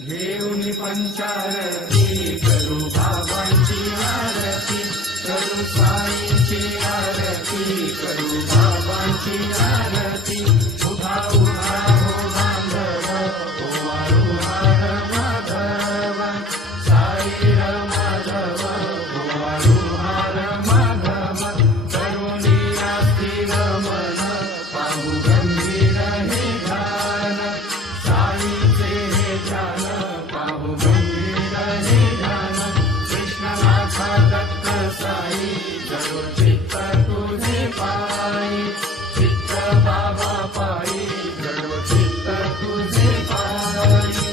घेऊन पंचारती करू बाबांची आरती, करू साईंची आरती, करू बाबांची आरती। उठा उठा हो बांधव, ओवाळू हार माधव, साई माधव, ओवाळू हार माधव। करुणी अस्थिर मन, पाहू गंभीर हे ध्यान, साईचे हे ध्यान, पाहू गंभीर हे ध्यान। कृष्णनाथा दत्त साई, जडो चित्त तुझे पायी, चित्त बाबा पायी, जडो चित्त तुझे पायी।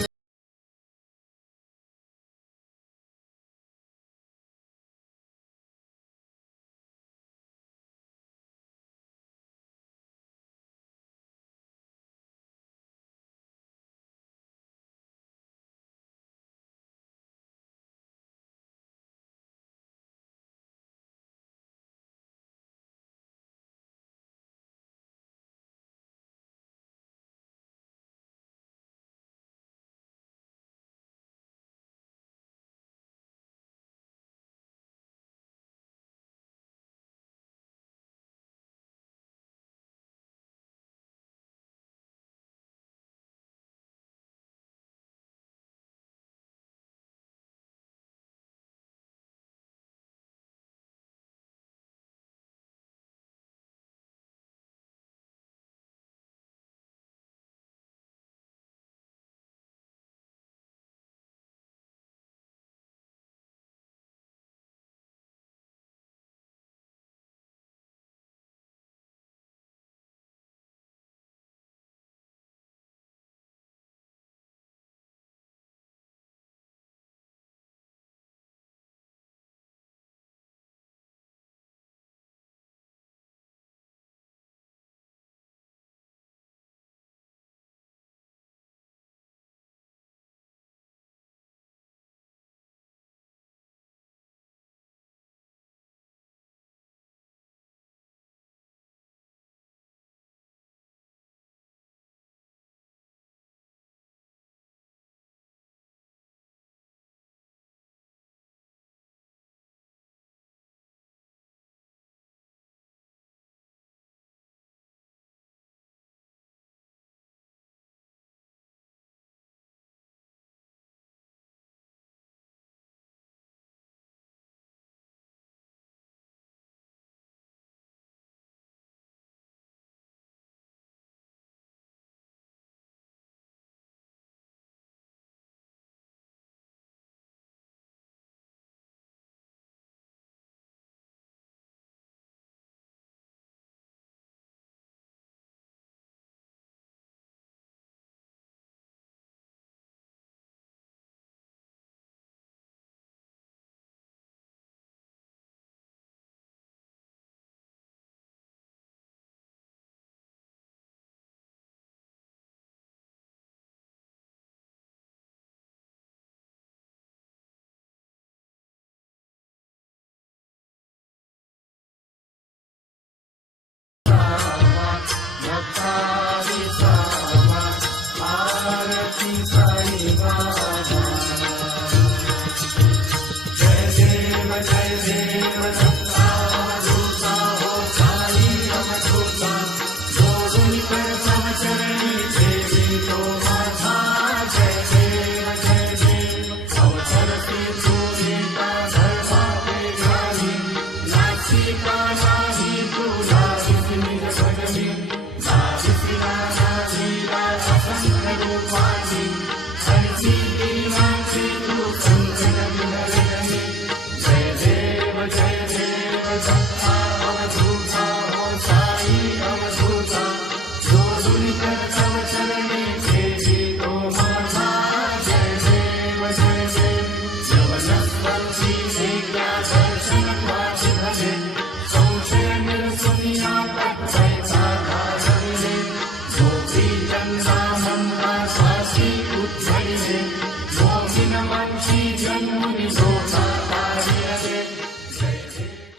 आरती